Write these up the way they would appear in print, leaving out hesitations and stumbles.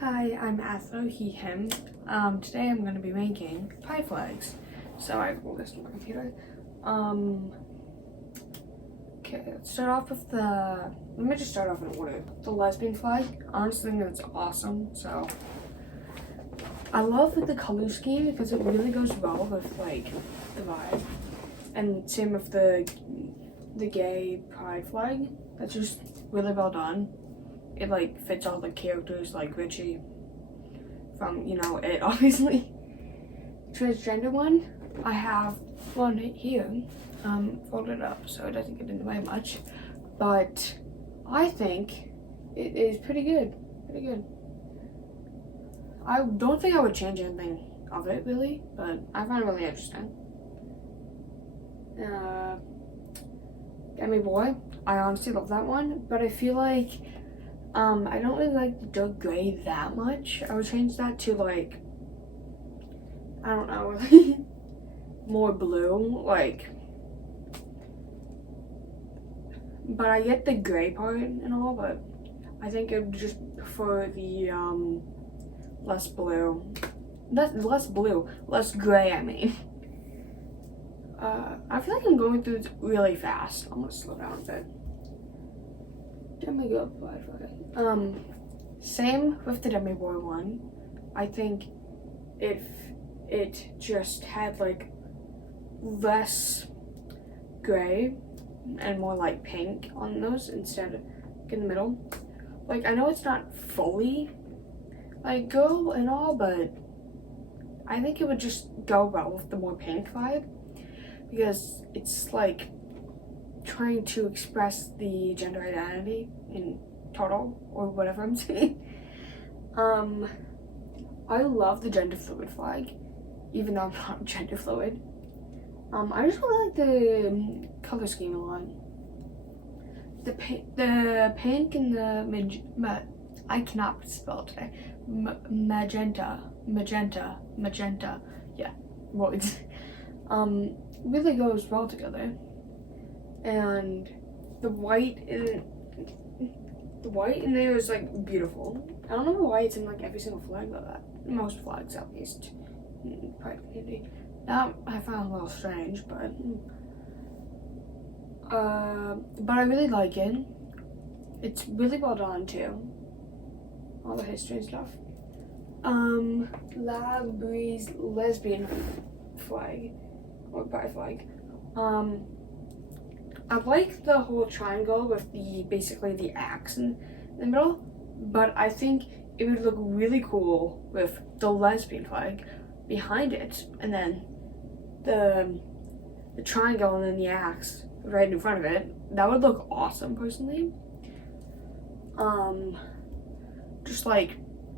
Hi, I'm Athro, he, him. Today I'm going to be making pride flags. So I rolled this to my computer. Okay, let's start off with let me just start off in order. The lesbian flag, I honestly think that's awesome. So I love the color scheme because it really goes well with like the vibe. And same with the gay pride flag. That's just really well done. It like fits all the characters, like Richie from, It, obviously. Transgender one, I have one here, folded up so it doesn't get in the way much, but I think it is pretty good, I don't think I would change anything of it really, but I find it really interesting. Demi Boy, I honestly love that one, but I feel like I don't really like the dark gray that much. I would change that to like, I don't know, more blue, like. But I get the gray part and all, but I think it would just prefer the less gray. I mean. I feel like I'm going through this really fast. I'm gonna slow down a bit. Demi Girl Pride. Same with the Demi Boy one. I think if it just had like less gray and more like pink on those instead of in the middle. Like I know it's not fully like girl and all, but I think it would just go well with the more pink vibe because it's like trying to express the gender identity in total or whatever I'm saying. I love the gender fluid flag, even though I'm not gender fluid. I just really like the color scheme a lot. The pink and the I cannot spell today. Magenta. Yeah, words. Really goes well together. And the white in there is like beautiful. I don't know why it's in like every single flag like that. Most flags at least in Pride community. That I found a little strange, but I really like it. It's really well done too. All the history and stuff. La Breeze lesbian flag or pride flag. I like the whole triangle with basically the axe in the middle, but I think it would look really cool with the lesbian flag behind it, and then the triangle and then the axe right in front of it. That would look awesome, personally. Just like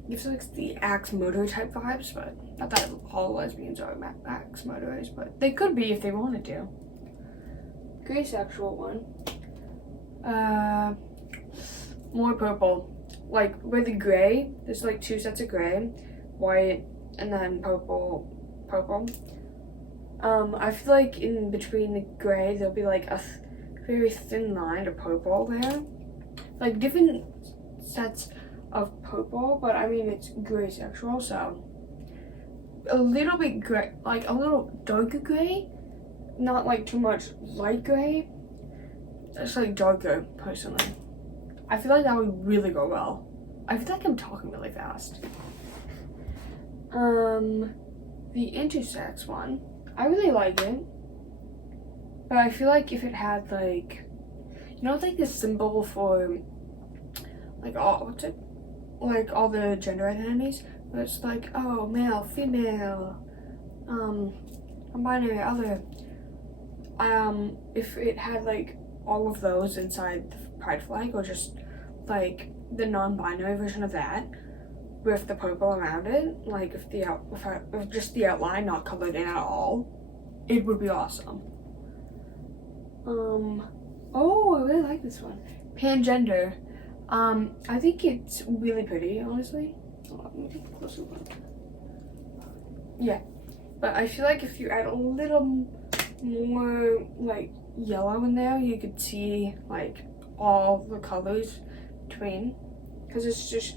gives like the axe murder type vibes, but not that all lesbians are axe murderers, but they could be if they wanted to. Gray sexual one. More purple. Like with the gray, there's like two sets of gray, white, and then purple. I feel like in between the gray there'll be like a very thin line of purple there. Like different sets of purple, but I mean it's gray sexual, so a little bit gray, like a little darker gray. Not like too much light gray, just like darker personally. I feel like that would really go well. I feel like I'm talking really fast. The intersex one, I really like it, but I feel like if it had like, like the symbol for like all the gender identities, where it's like, oh, male, female, non-binary, other. If it had like all of those inside the pride flag, or just like the non-binary version of that with the purple around it, like if just the outline not colored in at all, it would be awesome. Oh, I really like this one. Pangender. I think it's really pretty, honestly. Let me take a closer look. Yeah, but I feel like if you add a little more like yellow in there, you could see like all the colors between. because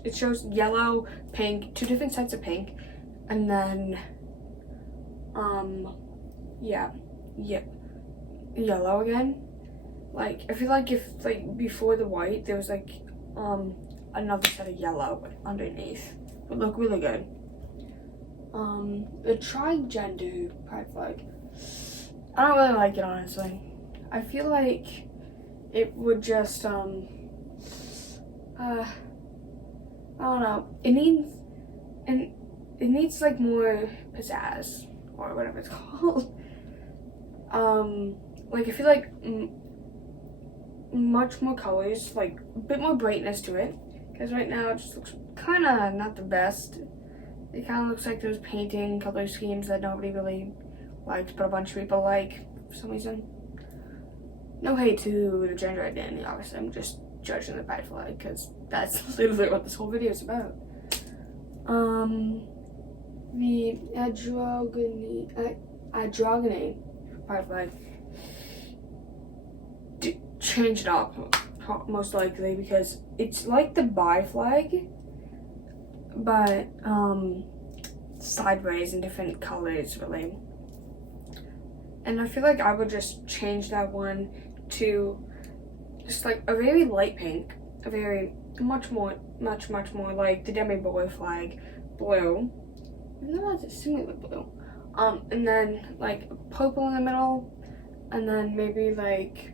it shows yellow, pink, 2 different sets of pink, and then yeah, yellow again. Like, I feel like if like before the white there was like another set of yellow underneath, it would look really good. The Trigender pride flag, I don't really like it, honestly. I feel like it would just I don't know, it needs like more pizzazz, or whatever it's called. Like, I feel like much more colors, like a bit more brightness to it, because right now it just looks kind of not the best. It kind of looks like those painting color schemes that nobody really likes, but a bunch of people like for some reason. No hate to the gender identity, obviously. I'm just judging the pride flag because that's literally what this whole video is about. The androgyny pride flag, change it up most likely, because it's like the bi flag, but sideways in different colors, really. And I feel like I would just change that one to just like a very light pink, a very much more like the Demi Boy flag blue. No, that's a similar blue. And then like purple in the middle, and then maybe like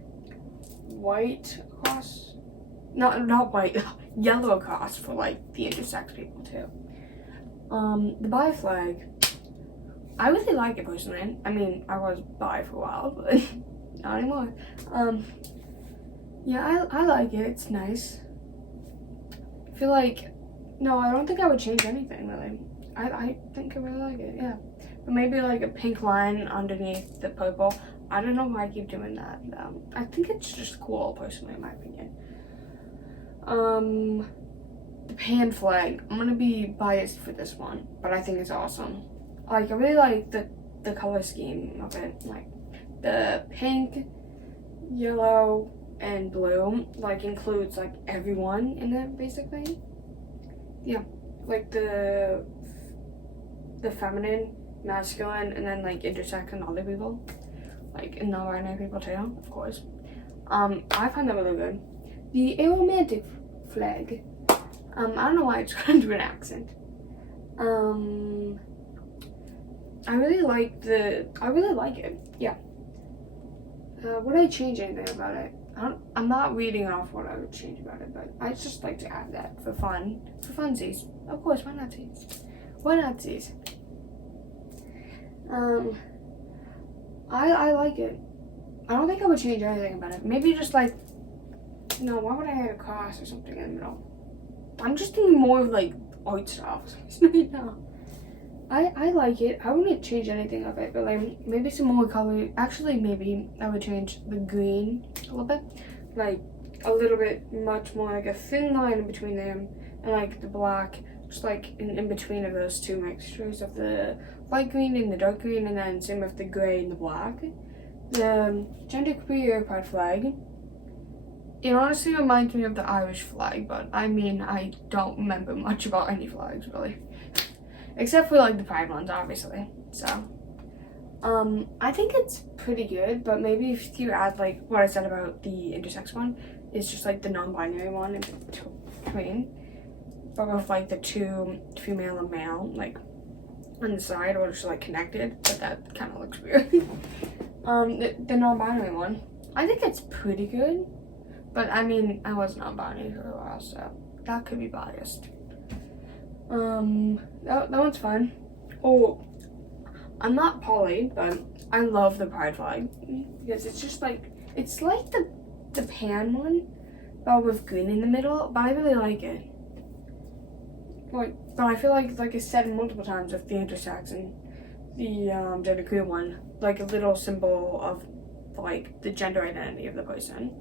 white across. Not white, yellow across for like the intersex people too. The bi flag, I really like it personally. I mean, I was bi for a while, but not anymore. Yeah, I like it. It's nice. I feel like, no, I don't think I would change anything really. I think I really like it, yeah. But maybe like a pink line underneath the purple. I don't know why I keep doing that. I think it's just cool, personally, in my opinion. The pan flag. I'm gonna be biased for this one, but I think it's awesome. Like, I really like the color scheme of it. Like, the pink, yellow, and blue, like, includes, like, everyone in it, basically. Yeah, like, the feminine, masculine, and then, like, intersex and other people. Like, and non-binary people, too, of course. I find that really good. The aromantic flag. I don't know why I just got into an accent. I really like it, yeah. Would I change anything about it? I'm not reading off what I would change about it, but I just like to add that for funsies. Of course, why not? Why not? I like it. I don't think I would change anything about it. Maybe just like, no, why would I add a cross or something in the middle? I'm just doing more of like art stuff right now. I like it. I wouldn't change anything of it, but like maybe some more color. Actually, maybe I would change the green a little bit, like a little bit, much more like a thin line in between them, and like the black, just like in between of those two mixtures of the light green and the dark green, and then same with the gray and the black. The genderqueer pride flag. It honestly reminds me of the Irish flag, but I mean, I don't remember much about any flags really. Except for like the pride ones, obviously. So, I think it's pretty good, but maybe if you add like what I said about the intersex one, it's just like the non-binary one in between, but with like the two female and male like on the side, or just like connected, but that kind of looks weird. The non-binary one, I think it's pretty good, but I mean, I was non-binary for a while, so that could be biased. That one's fun. Oh, I'm not poly, but I love the pride flag because it's just like, it's like the pan one, but with green in the middle, but I really like it. Like, but I feel like I said multiple times with the intersex and the genderqueer one, like a little symbol of like the gender identity of the person.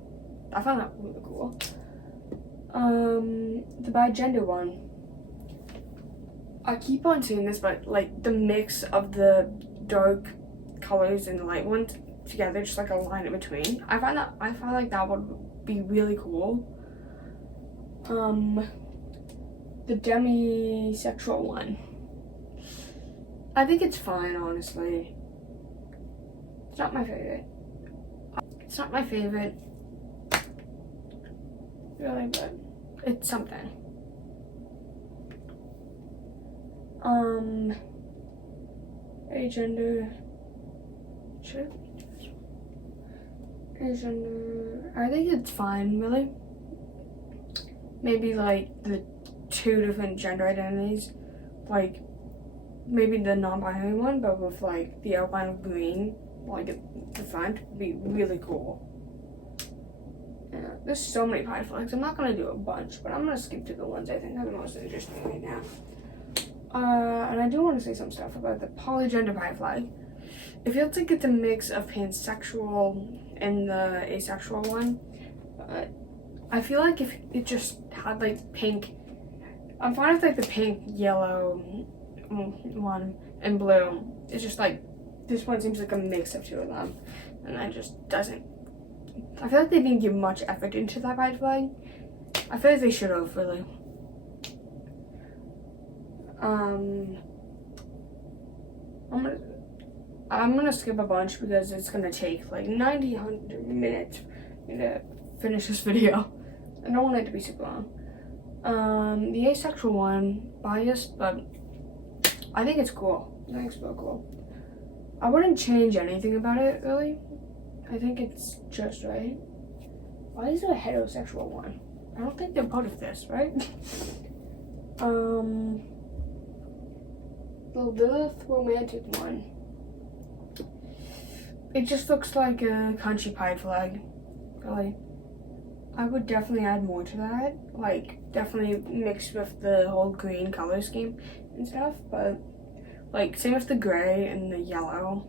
I found that really cool. The bi-gender one. I keep on seeing this, but like the mix of the dark colors and the light ones together, just like a line in between. I find like that would be really cool. the demisexual one. I think it's fine, honestly. It's not my favorite. It's not my favorite, really, but it's something. Agender. Should Agender. I think it's fine, really. Maybe like the 2 different gender identities, like maybe the non-binary one, but with like the outline of green, like at the front, would be really cool. Yeah, there's so many pride flags. I'm not gonna do a bunch, but I'm gonna skip to the ones I think are the most interesting right now. And I do want to say some stuff about the polygender pride flag. It feels like it's a mix of pansexual and the asexual one. I feel like if it just had like pink, I'm fine with like the pink, yellow one and blue. It's just like this one seems like a mix of 2 of them, and it just doesn't. I feel like they didn't give much effort into that pride flag. I feel like they should have, really. I'm gonna skip a bunch because it's gonna take like 100 minutes to finish this video. I don't want it to be super long. The asexual one, biased, but I think it's cool. I think it's real cool. I wouldn't change anything about it, really. I think it's just right. Why is there a heterosexual one? I don't think they're part of this, right? The Lilith romantic one. It just looks like a country pride flag, really. I would definitely add more to that, like definitely mixed with the whole green color scheme and stuff, but like same with the gray and the yellow.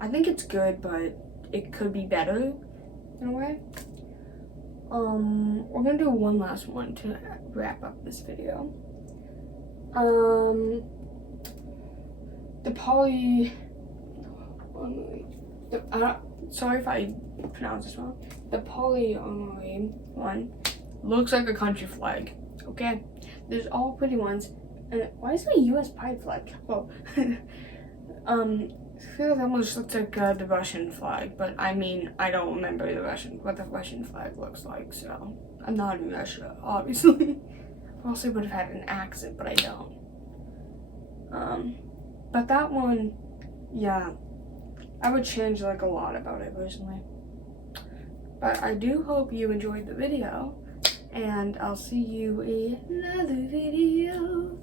I think it's good, but it could be better in a way. We're gonna do one last one to wrap up this video. The poly. Sorry if I pronounce this wrong. The polyamory one looks like a country flag. Okay, there's all pretty ones. And why is there a U.S. pride flag? Well, I feel like that almost looks like the Russian flag, but I mean, I don't remember what the Russian flag looks like, so I'm not in Russia, obviously. I also would have had an accent, but I don't. But that one, yeah, I would change like a lot about it personally. But I do hope you enjoyed the video, and I'll see you in another video.